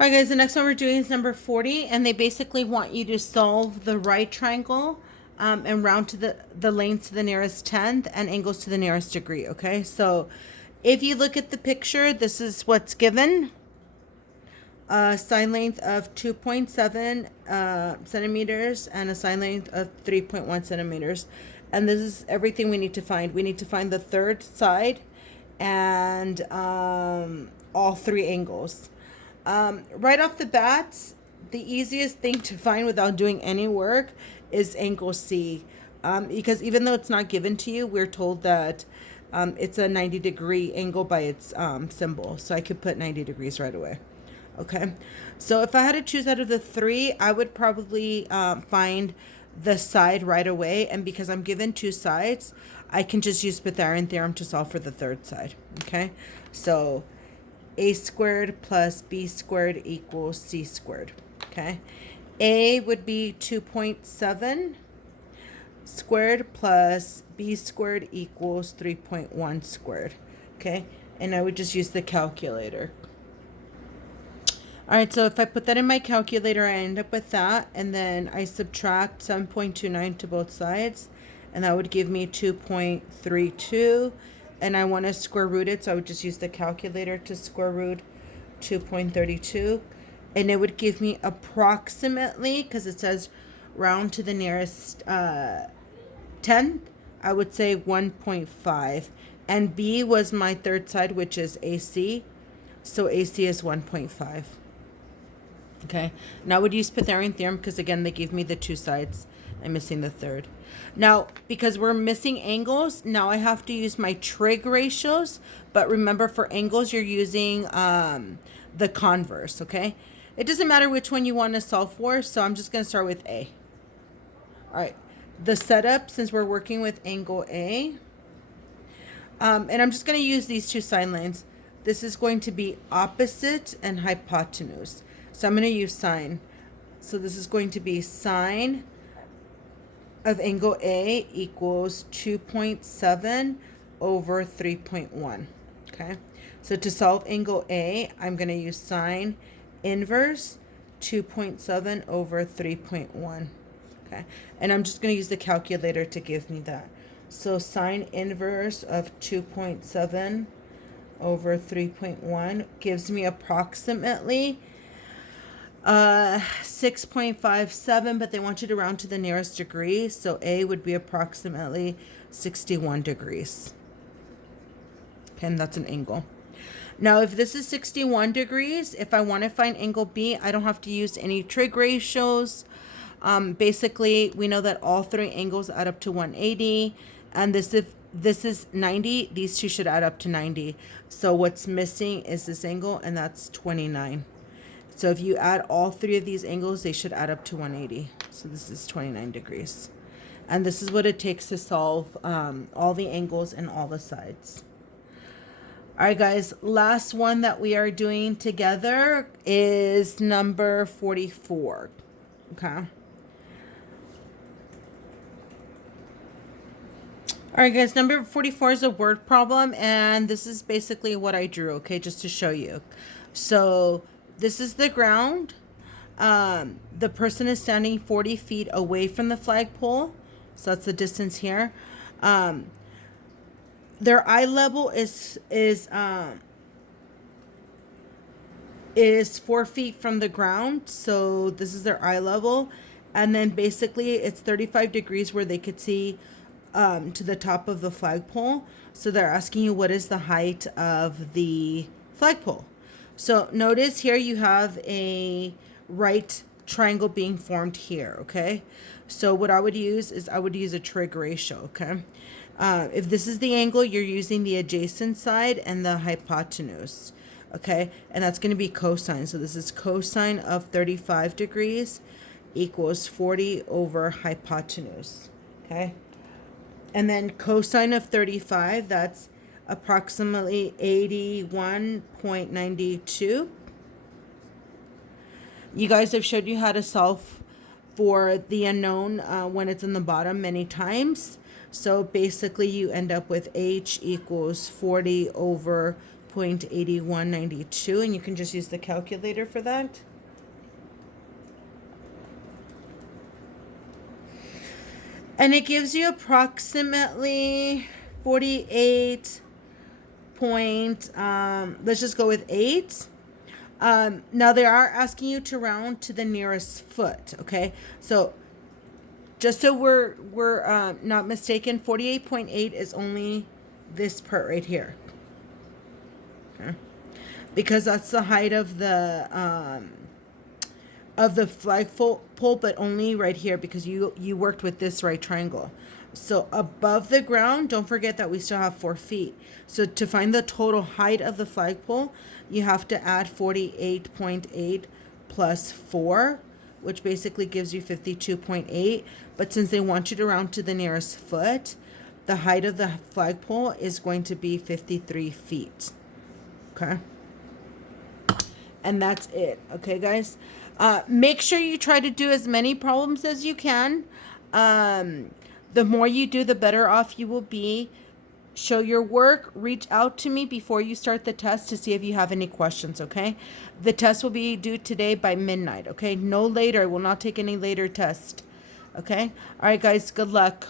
All right, guys, the next one we're doing is number 40, and they basically want you to solve the right triangle and round to the lengths to the nearest tenth and angles to the nearest degree, okay? So if you look at the picture, this is what's given. A side length of 2.7 centimeters and a side length of 3.1 centimeters. And this is everything we need to find. We need to find the third side and all three angles. Right off the bat, the easiest thing to find without doing any work is angle C. Because even though it's not given to you, we're told that it's a 90-degree angle by its symbol. So I could put 90 degrees right away. Okay. So if I had to choose out of the three, I would probably find the side right away. And because I'm given two sides, I can just use Pythagorean theorem to solve for the third side. Okay. So a squared plus b squared equals c squared. Okay. A would be 2.7 squared plus b squared equals 3.1 squared. Okay. And I would just use the calculator. All right, so if I put that in my calculator, I end up with that, and then I subtract 7.29 to both sides, and that would give me 2.32, and I want to square root it, so I would just use the calculator to square root 2.32, and it would give me approximately, because it says round to the nearest tenth, I would say 1.5, and B was my third side, which is AC, so AC is 1.5. Okay, now I would use Pythagorean theorem because, again, they gave me the two sides. I'm missing the third. Now, because we're missing angles, now I have to use my trig ratios. But remember, for angles, you're using the converse, okay? It doesn't matter which one you want to solve for, so I'm just going to start with A. All right, the setup, since we're working with angle A, and I'm just going to use these two sine lines. This is going to be opposite and hypotenuse. So I'm going to use sine. So this is going to be sine of angle A equals 2.7 over 3.1. Okay. So to solve angle A, I'm going to use sine inverse 2.7 over 3.1. Okay. And I'm just going to use the calculator to give me that. So sine inverse of 2.7 over 3.1 gives me approximately 6.57, but they want you to round to the nearest degree, so A would be approximately 61 degrees. Okay, and that's an angle. Now, if this is 61 degrees, if I want to find angle B, I don't have to use any trig ratios. Basically, we know that all three angles add up to 180, and this is 90, these two should add up to 90. So what's missing is this angle, and that's 29. So if you add all three of these angles, they should add up to 180. So this is 29 degrees. And this is what it takes to solve all the angles and all the sides. All right, guys, last one that we are doing together is number 44. Okay. All right, guys, number 44 is a word problem, and this is basically what I drew, okay, just to show you. So this is the ground. The person is standing 40 feet away from the flagpole. So that's the distance here. Their eye level is 4 feet from the ground. So this is their eye level. And then basically it's 35 degrees where they could see to the top of the flagpole. So they're asking you, what is the height of the flagpole? So notice here you have a right triangle being formed here, okay? So what I would use is I would use a trig ratio, okay? If this is the angle, you're using the adjacent side and the hypotenuse, okay? And that's going to be cosine. So this is cosine of 35 degrees equals 40 over hypotenuse, okay? And then cosine of 35, that's approximately 81.92. You guys, have showed you how to solve for the unknown when it's in the bottom many times. So basically you end up with h equals 40 over 48.8192, and you can just use the calculator for that. And it gives you approximately 48 point, let's just go with 8. Now they are asking you to round to the nearest foot, okay? So just so we're not mistaken, 48.8 is only this part right here. Okay? Because that's the height of the flagpole, but only right here because you worked with this right triangle. So above the ground, don't forget that we still have 4 feet. So to find the total height of the flagpole, you have to add 48.8 plus 4, which basically gives you 52.8. But since they want you to round to the nearest foot, the height of the flagpole is going to be 53 feet. Okay? And that's it. Okay, guys? Make sure you try to do as many problems as you can. The more you do, the better off you will be. Show your work. Reach out to me before you start the test to see if you have any questions, okay? The test will be due today by midnight, okay? No later. I will not take any later test, okay? All right, guys, good luck.